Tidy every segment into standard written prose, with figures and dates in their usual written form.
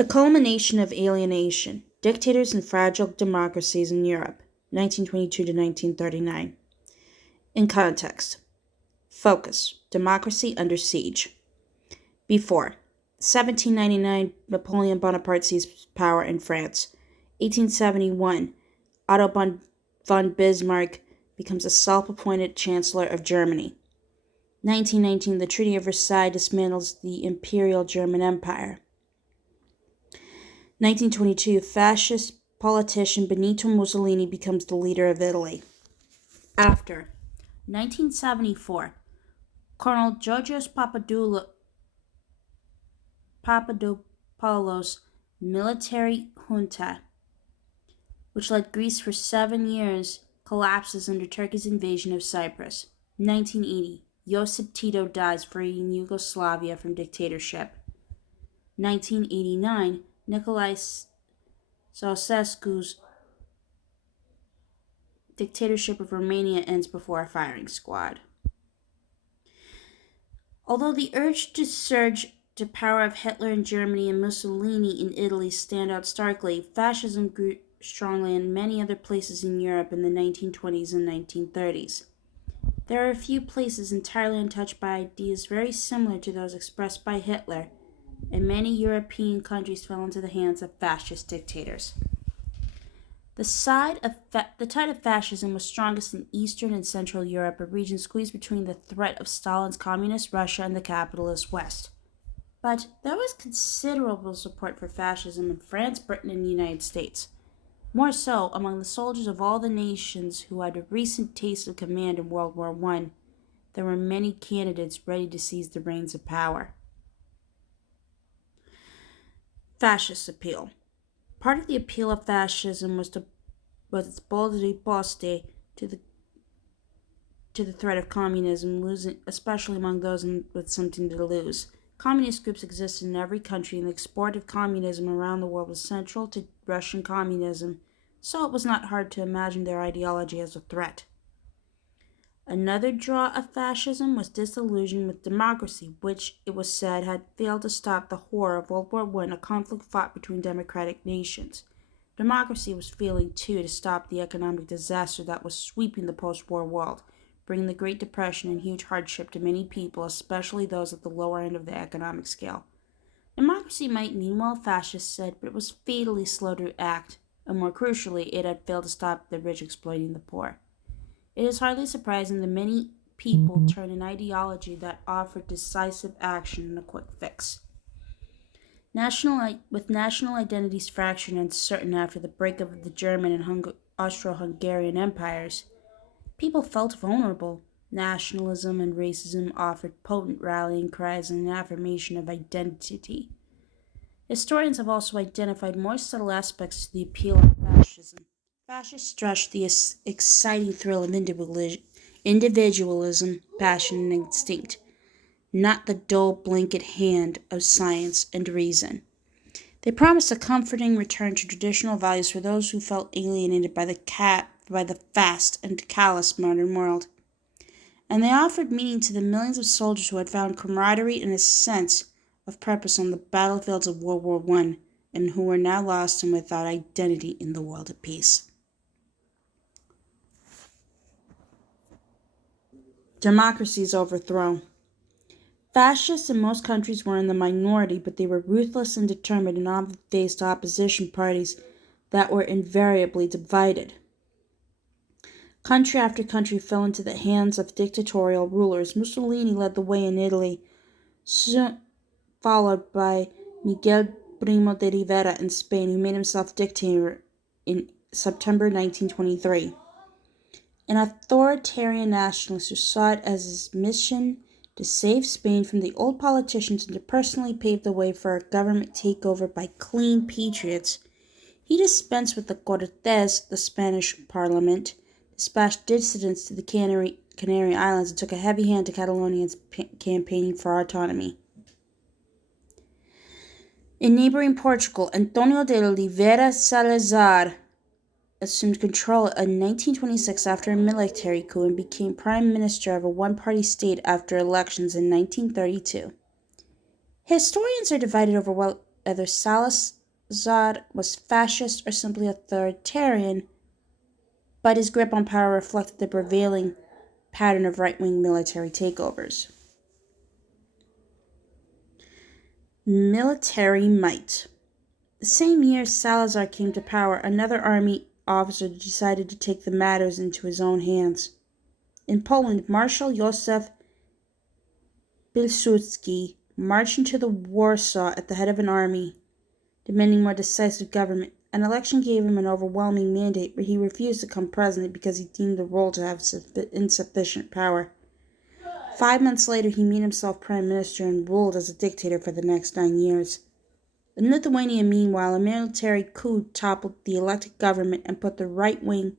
The Culmination of Alienation, Dictators and Fragile Democracies in Europe, 1922 to 1939. In context. Focus, Democracy under Siege. Before, 1799, Napoleon Bonaparte seized power in France. 1871, Otto von Bismarck becomes a self-appointed Chancellor of Germany. 1919, the Treaty of Versailles dismantles the Imperial German Empire. 1922, fascist politician Benito Mussolini becomes the leader of Italy. After 1974, Colonel Georgios Papadopoulos' military junta, which led Greece for 7 years, collapses under Turkey's invasion of Cyprus. 1980, Josip Tito dies, freeing Yugoslavia from dictatorship. 1989, Nicolae Ceausescu's dictatorship of Romania ends before a firing squad. Although the urge to surge to power of Hitler in Germany and Mussolini in Italy stand out starkly, fascism grew strongly in many other places in Europe in the 1920s and 1930s. There are a few places entirely untouched by ideas very similar to those expressed by Hitler, and many European countries fell into the hands of fascist dictators. The tide of fascism was strongest in Eastern and Central Europe, a region squeezed between the threat of Stalin's communist Russia and the capitalist West. But there was considerable support for fascism in France, Britain, and the United States. More so, among the soldiers of all the nations who had a recent taste of command in World War I, there were many candidates ready to seize the reins of power. Fascist appeal. Part of the appeal of fascism was its bold riposte to the threat of communism, especially among those with something to lose. Communist groups existed in every country, and the export of communism around the world was central to Russian communism, so it was not hard to imagine their ideology as a threat. Another draw of fascism was disillusion with democracy, which, it was said, had failed to stop the horror of World War I, a conflict fought between democratic nations. Democracy was failing, too, to stop the economic disaster that was sweeping the post-war world, bringing the Great Depression and huge hardship to many people, especially those at the lower end of the economic scale. Democracy might mean well, fascists said, but it was fatally slow to act, and more crucially, it had failed to stop the rich exploiting the poor. It is hardly surprising that many people turn an ideology that offered decisive action and a quick fix. With national identities fractured and uncertain after the breakup of the German and Austro-Hungarian empires, people felt vulnerable. Nationalism and racism offered potent rallying cries and an affirmation of identity. Historians have also identified more subtle aspects to the appeal of fascism. Fascists stressed the exciting thrill of individualism, passion, and instinct, not the dull blanket hand of science and reason. They promised a comforting return to traditional values for those who felt alienated by the fast and callous modern world. And they offered meaning to the millions of soldiers who had found camaraderie and a sense of purpose on the battlefields of World War I, and who were now lost and without identity in the world of peace. Democracy's overthrown. Fascists in most countries were in the minority, but they were ruthless and determined and often faced opposition parties that were invariably divided. Country after country fell into the hands of dictatorial rulers. Mussolini led the way in Italy, soon followed by Miguel Primo de Rivera in Spain, who made himself dictator in September 1923. An authoritarian nationalist who saw it as his mission to save Spain from the old politicians and to personally pave the way for a government takeover by clean patriots, he dispensed with the Cortes, the Spanish parliament, dispatched dissidents to the Canary Islands, and took a heavy hand to Catalonians campaigning for autonomy. In neighboring Portugal, Antonio de Oliveira Salazar assumed control in 1926 after a military coup and became prime minister of a one-party state after elections in 1932. Historians are divided over either Salazar was fascist or simply authoritarian, but his grip on power reflected the prevailing pattern of right-wing military takeovers. Military might. The same year Salazar came to power, another army officer decided to take the matters into his own hands. In Poland, Marshal Józef Pilsudski marched into the Warsaw at the head of an army, demanding more decisive government. An election gave him an overwhelming mandate, but he refused to become president because he deemed the role to have insufficient power. 5 months later, he made himself prime minister and ruled as a dictator for the next 9 years. In Lithuania, meanwhile, a military coup toppled the elected government and put the right-wing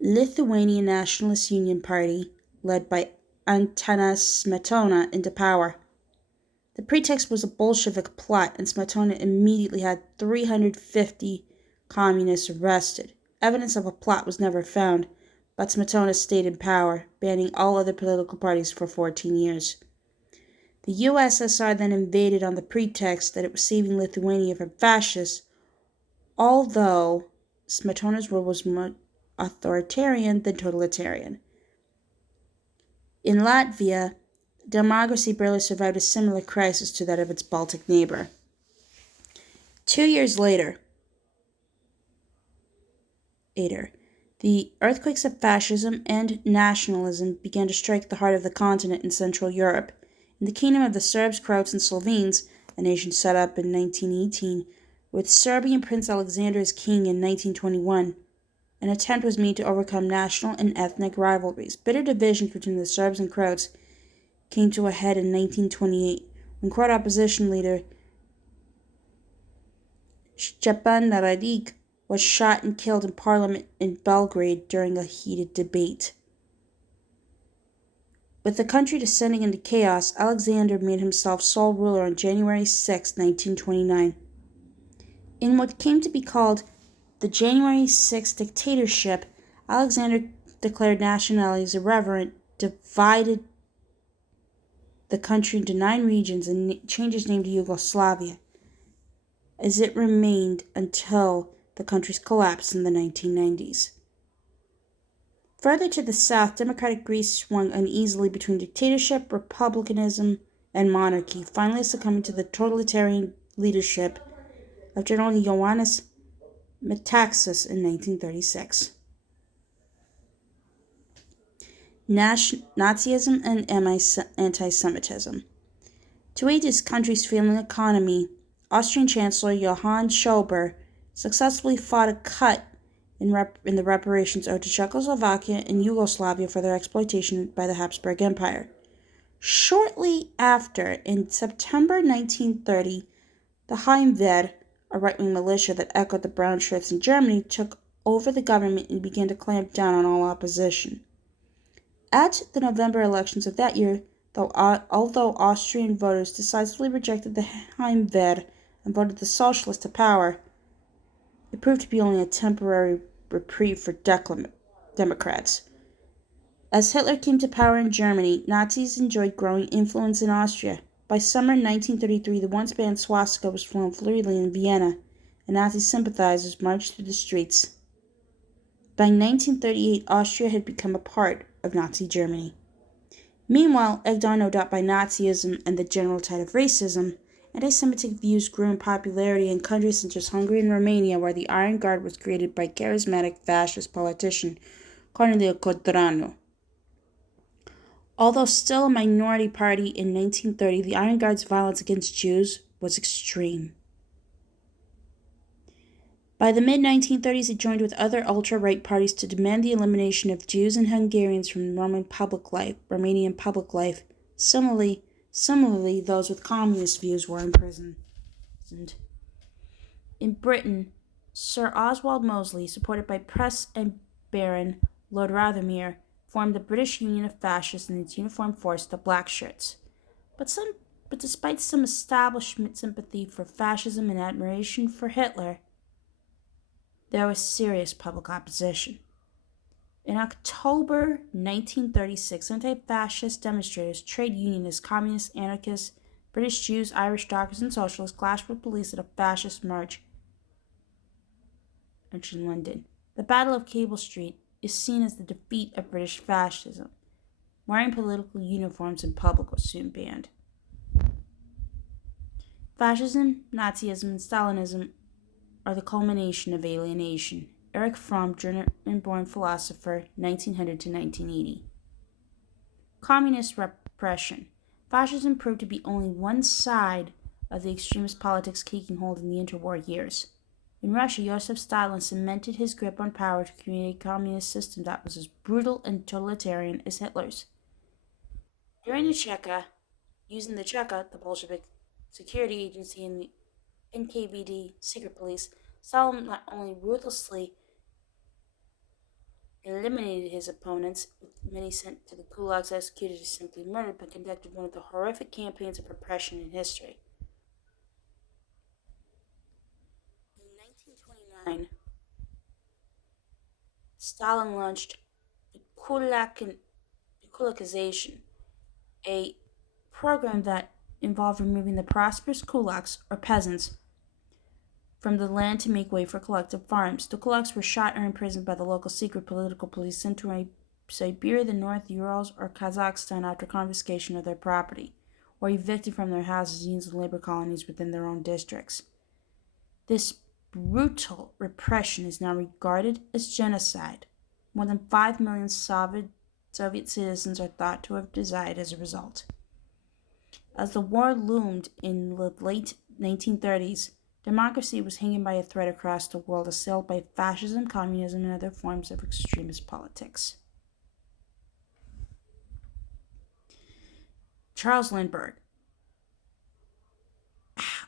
Lithuanian Nationalist Union Party, led by Antanas Smetona, into power. The pretext was a Bolshevik plot, and Smetona immediately had 350 communists arrested. Evidence of a plot was never found, but Smetona stayed in power, banning all other political parties for 14 years. The USSR then invaded on the pretext that it was saving Lithuania from fascists, although Smetona's rule was more authoritarian than totalitarian. In Latvia, democracy barely survived a similar crisis to that of its Baltic neighbor. 2 years later, the earthquakes of fascism and nationalism began to strike the heart of the continent in Central Europe. In the kingdom of the Serbs, Croats, and Slovenes, a nation set up in 1918, with Serbian Prince Alexander as king in 1921, an attempt was made to overcome national and ethnic rivalries. Bitter divisions between the Serbs and Croats came to a head in 1928, when Croat opposition leader Stjepan Radić was shot and killed in Parliament in Belgrade during a heated debate. With the country descending into chaos, Alexander made himself sole ruler on January 6, 1929. In what came to be called the January 6 dictatorship, Alexander declared nationalities irreverent, divided the country into 9 regions, and changed its name to Yugoslavia, as it remained until the country's collapse in the 1990s. Further to the south, democratic Greece swung uneasily between dictatorship, republicanism, and monarchy, finally succumbing to the totalitarian leadership of General Ioannis Metaxas in 1936. Nazism and anti-Semitism. To aid his country's failing economy, Austrian Chancellor Johann Schober successfully fought a cut in the reparations owed to Czechoslovakia and Yugoslavia for their exploitation by the Habsburg Empire. Shortly after, in September 1930, the Heimwehr, a right-wing militia that echoed the brown shirts in Germany, took over the government and began to clamp down on all opposition. At the November elections of that year, although Austrian voters decisively rejected the Heimwehr and voted the socialists to power, it proved to be only a temporary reprieve for Democrats. As Hitler came to power in Germany, Nazis enjoyed growing influence in Austria. By summer 1933, the once banned swastika was flown freely in Vienna, and Nazi sympathizers marched through the streets. By 1938, Austria had become a part of Nazi Germany. Meanwhile, egged on no doubt by Nazism and the general tide of racism, anti-Semitic views grew in popularity in countries such as Hungary and Romania, where the Iron Guard was created by charismatic fascist politician Corneliu Codreanu. Although still a minority party in 1930, the Iron Guard's violence against Jews was extreme. By the mid-1930s, it joined with other ultra-right parties to demand the elimination of Jews and Hungarians from Romanian public life. Similarly, those with communist views were imprisoned. In Britain, Sir Oswald Mosley, supported by Press and Baron Lord Rothermere, formed the British Union of Fascists and its uniformed force, the Black Shirts. But despite some establishment sympathy for fascism and admiration for Hitler, there was serious public opposition. In October 1936, anti-fascist demonstrators, trade unionists, communists, anarchists, British Jews, Irish dockers, and socialists clashed with police at a fascist march in London. The Battle of Cable Street is seen as the defeat of British fascism. Wearing political uniforms in public was soon banned. Fascism, Nazism, and Stalinism are the culmination of alienation. Erich Fromm, German-born philosopher, 1900 to 1980. Communist repression. Fascism proved to be only one side of the extremist politics taking hold in the interwar years. In Russia, Joseph Stalin cemented his grip on power to create a communist system that was as brutal and totalitarian as Hitler's. During the Cheka, using the Cheka, the Bolshevik security agency, and the NKVD secret police, Stalin not only ruthlessly eliminated his opponents, with many sent to the gulags, executed, or simply murdered, but conducted one of the horrific campaigns of repression in history. In 1929, Stalin launched the kulakization, a program that involved removing the prosperous kulaks, or peasants, from the land to make way for collective farms. The kulaks were shot or imprisoned by the local secret political police, sent to Siberia, the North Urals, or Kazakhstan after confiscation of their property, or evicted from their houses and used in labor colonies within their own districts. This brutal repression is now regarded as genocide. More than 5 million Soviet citizens are thought to have died as a result. As the war loomed in the late 1930s, democracy was hanging by a thread across the world, assailed by fascism, communism, and other forms of extremist politics. Charles Lindbergh.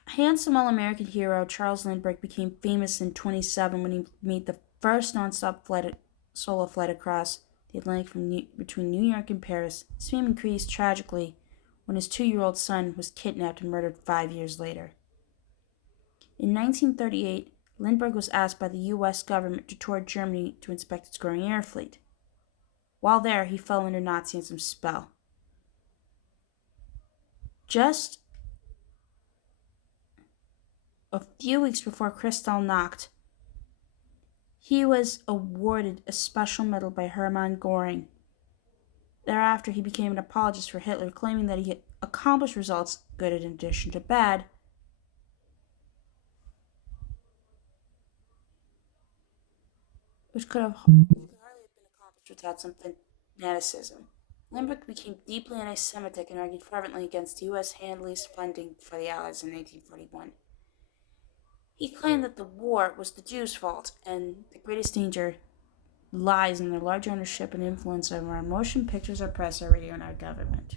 Handsome all-American hero Charles Lindbergh became famous in 1927 when he made the first non-stop solo flight across the Atlantic between New York and Paris. His fame increased tragically when his 2-year-old son was kidnapped and murdered 5 years later. In 1938, Lindbergh was asked by the U.S. government to tour Germany to inspect its growing air fleet. While there, he fell under Nazism's spell. Just a few weeks before Kristallnacht, he was awarded a special medal by Hermann Göring. Thereafter, he became an apologist for Hitler, claiming that he had accomplished results, good in addition to bad, which could hardly have been accomplished without some fanaticism. Lindbergh became deeply anti-Semitic and argued fervently against U.S. hand-lease funding for the Allies in 1941. He claimed that the war was the Jews' fault, and the greatest danger lies in their large ownership and influence over our motion pictures, our press, our radio, and our government.